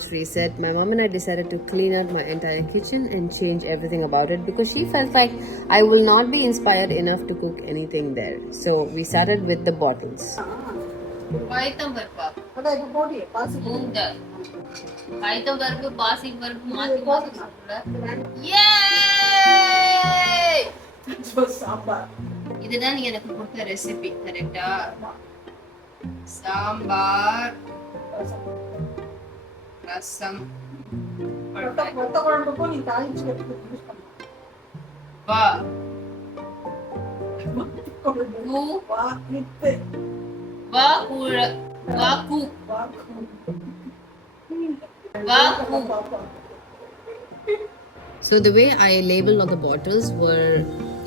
March reset, my mom and I decided to clean out my entire kitchen and change everything about it because she felt like I will not be inspired enough to cook anything there. So we started with the bottles. இதுதான் நீ எனக்கு கொடுத்த recipe கரெக்ட்டா சாம்பார் ரசம் மொத்த குழம்புக்கும் நீ தாளிச்சு கட்டி use பண்ணு வா வா நித்து வா கூழ வா கூ வா கூ. So the way I labeled all the bottles were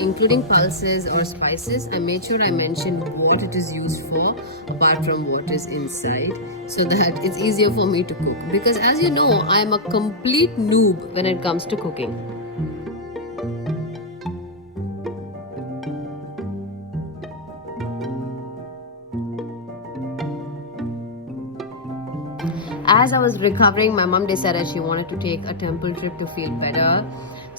including pulses or spices. I made sure I mentioned what it is used for apart from what is inside so that it's easier for me to cook. Because as you know, I am a complete noob when it comes to cooking. As I was recovering, my mom decided she wanted to take a temple trip to feel better.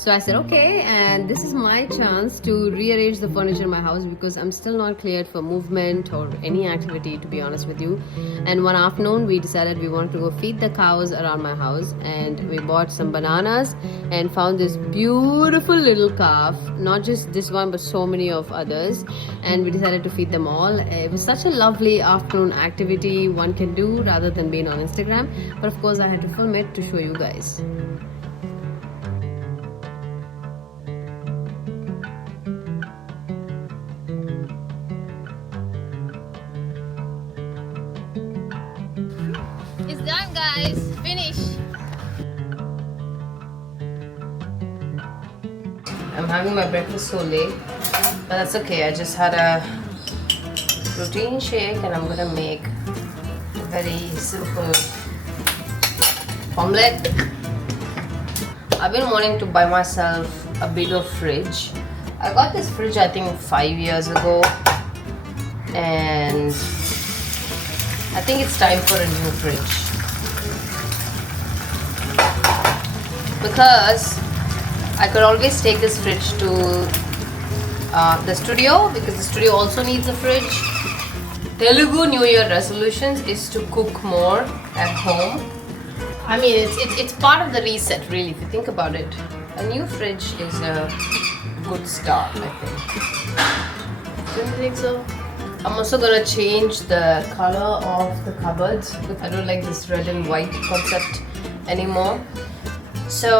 So I said, okay, and this is my chance to rearrange the furniture in my house because I'm still not cleared for movement or any activity, to be honest with you. And one afternoon, we decided we wanted to go feed the cows around my house, and we bought some bananas and found this beautiful little calf, not just this one, but so many of others. And we decided to feed them all. It was such a lovely afternoon activity one can do rather than being on Instagram. But of course, I had to film it to show you guys. It's done, guys. Finish. I'm having my breakfast so late, but that's okay. I just had a protein shake and I'm gonna make a very simple omelette. I've been wanting to buy myself a bigger fridge. I got this fridge I think 5 years ago, and I think it's time for a new fridge because I could always take this fridge to the studio because the studio also needs a fridge. Telugu New Year resolutions is to cook more at home. I mean, it's part of the reset, really, if you think about it. A new fridge is a good start, I think. Don't you think so? I'm also gonna change the color of the cupboards. I don't like this red and white concept anymore. So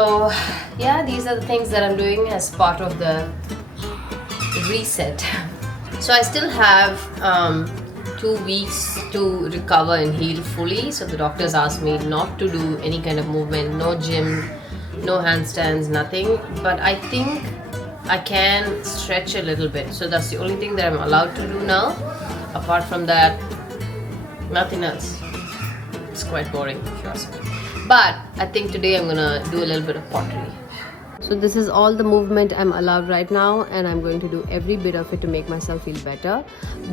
yeah, these are the things that I'm doing as part of the reset. So I still have 2 weeks to recover and heal fully. So the doctors asked me not to do any kind of movement, no gym, no handstands, nothing. But I think I can stretch a little bit. So that's the only thing that I'm allowed to do now. Apart from that, nothing else. It's quite boring if you ask me. But I think today I'm gonna do a little bit of pottery. So this is all the movement I'm allowed right now, and I'm going to do every bit of it to make myself feel better.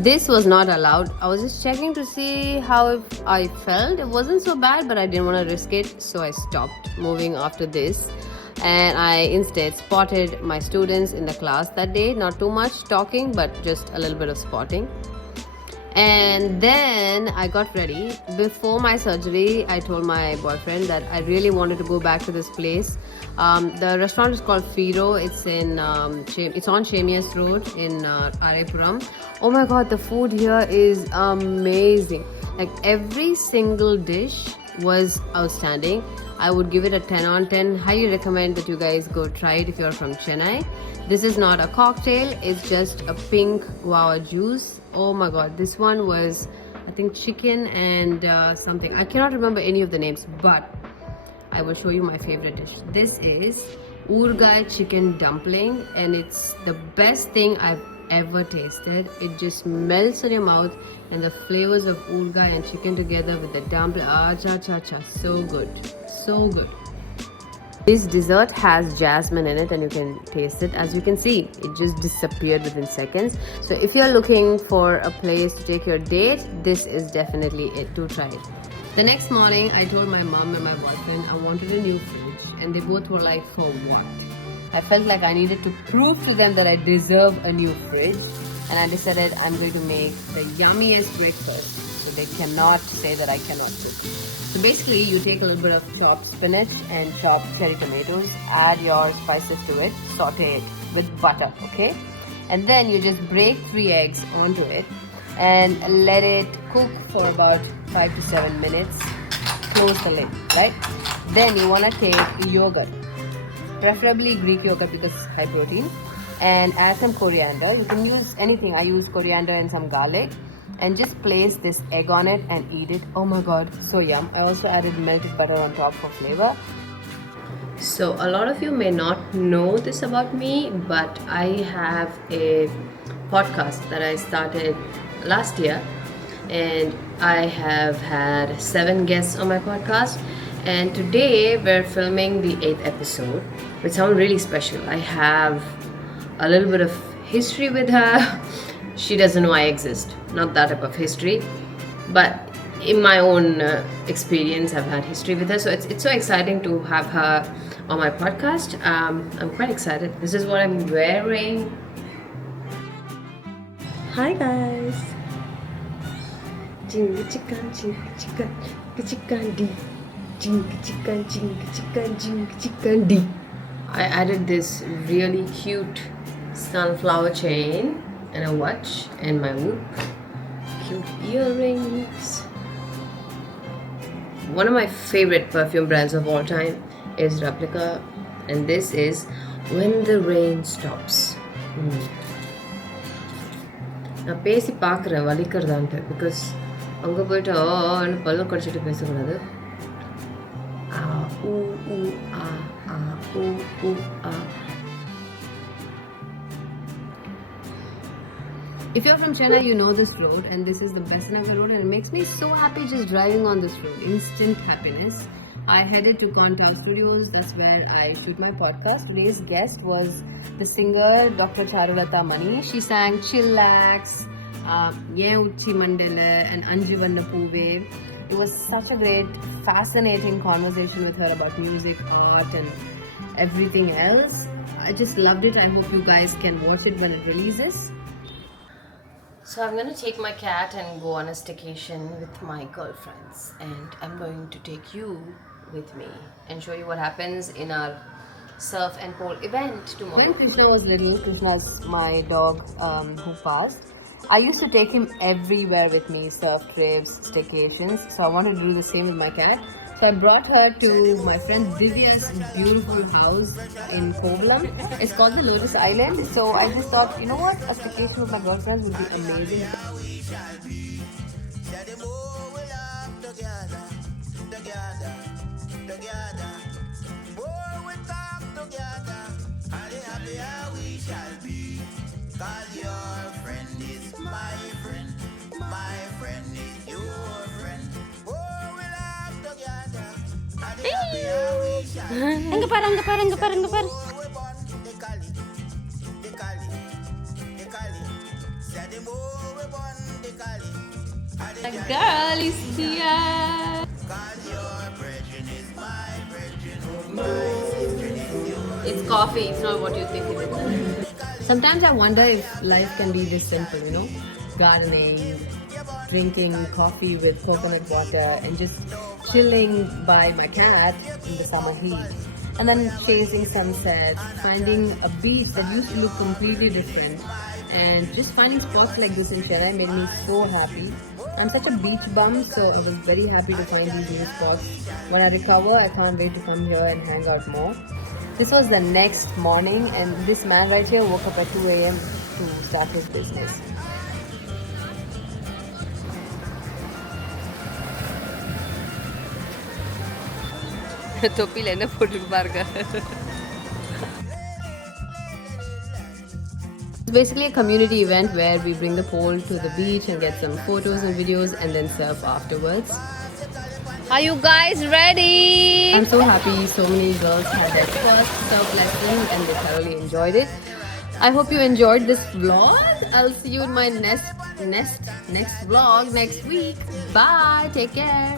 This was not allowed. I was just checking to see how I felt. It wasn't so bad, but I didn't want to risk it, so I stopped moving after this. And I instead spotted my students in the class that day. Not too much talking, but just a little bit of spotting. And then I got ready. Before my surgery, I told my boyfriend that I really wanted to go back to this place. The restaurant is called Firo. It's on Chemias Road in Arepuram. Oh my god, the food here is amazing. Like every single dish was outstanding. I would give it a 10 on 10. Highly recommend that you guys go try it if you're from Chennai. This is not a cocktail, it's just a pink guava juice. Oh my god, this one was I think chicken and something. I cannot remember any of the names, but I will show you my favorite dish. This is Urgai chicken dumpling, and it's the best thing I've ever tasted. It just melts in your mouth, and the flavors of Urgai and chicken together with the dumpling. So good, so good. This dessert has jasmine in it, and you can taste it. As you can see, it just disappeared within seconds. So if you're looking for a place to take your date, this is definitely it. Do try it. The next morning, I told my mom and my boyfriend I wanted a new fridge, and they both were like, for what? I felt like I needed to prove to them that I deserve a new fridge, and I decided I'm going to make the yummiest breakfast so they cannot say that I cannot cook. So basically, you take a little bit of chopped spinach and chopped cherry tomatoes, add your spices to it, saute it with butter, okay? And then you just break 3 eggs onto it and let it cook for about 5 to 7 minutes. Close the lid, right? Then you want to take yogurt, preferably Greek yogurt because it's high protein, and add some coriander. You can use anything. I use coriander and some garlic, and just place this egg on it and eat it. Oh my god, so yum. I also added melted butter on top for flavor. So a lot of you may not know this about me, but I have a podcast that I started last year, and I have had 7 guests on my podcast, and today we're filming the 8th episode, which sounds really special. I have a little bit of history with her. She doesn't know I exist, not that type of history, but in my own experience I've had history with her, so it's so exciting to have her on my podcast. I'm quite excited. This is what I'm wearing. Hi guys. Jingle chicken, jingle chicken, chicken D. Jingle chicken, jingle chicken, jingle chicken D. I added this really cute sunflower chain and a watch and my whoop. Cute earrings. One of my favorite perfume brands of all time is Replica, and this is When the Rain Stops. நான் பேசி பார்க்குறேன் வலிக்கிறதான்ட்டு, because அங்கே போயிட்டு பல்ல கடிச்சிட்டு பேசக்கூடாது. If you're from Chennai, you know this road, and this is the Besanagar road, and it makes me so happy just driving on this road. Instant happiness. I headed to Contour Studios. That's where I shoot my podcast. Today's guest was the singer Dr. Charulata Mani. She sang Chillax, Ye Uchi Mandela, and Anju Vanna Poove. It was such a great, fascinating conversation with her about music, art, and everything else. I just loved it. I hope you guys can watch it when it releases. So I'm going to take my cat and go on a staycation with my girlfriends, and I'm going to take you with me and show you what happens in our surf and pole event tomorrow. When Krishna was little, Krishna's my dog who passed, I used to take him everywhere with me, surf trips, staycations. So I wanted to do the same with my cat. So I brought her to my friend Divya's beautiful house in Kovalam. It's called the Lotus Island. So I just thought, you know what, a staycation with my girlfriends would be amazing. Angga par. The girl is here. It's coffee, it's not what you think it is. Sometimes I wonder if life can be this simple, you know? Gardening, drinking coffee with coconut water, and just chilling by my cat in the summer heat. And then chasing sunsets, finding a beach that used to look completely different, and just finding spots like this in Chennai made me so happy. I'm such a beach bum, so I was very happy to find these new spots. When I recover, I can't wait to come here and hang out more. This was the next morning, and this man right here woke up at 2 a.m. to start his business. தொப்பில என்ன போட்டுருக்கு பாருங்க. It's basically a community event where we bring the pole to the beach and get some photos and videos and then surf afterwards. Are you guys ready? I'm so happy so many girls had their first surf lesson and they thoroughly enjoyed it. I hope you enjoyed this vlog. I'll see you in my next vlog next week. Bye. Take care.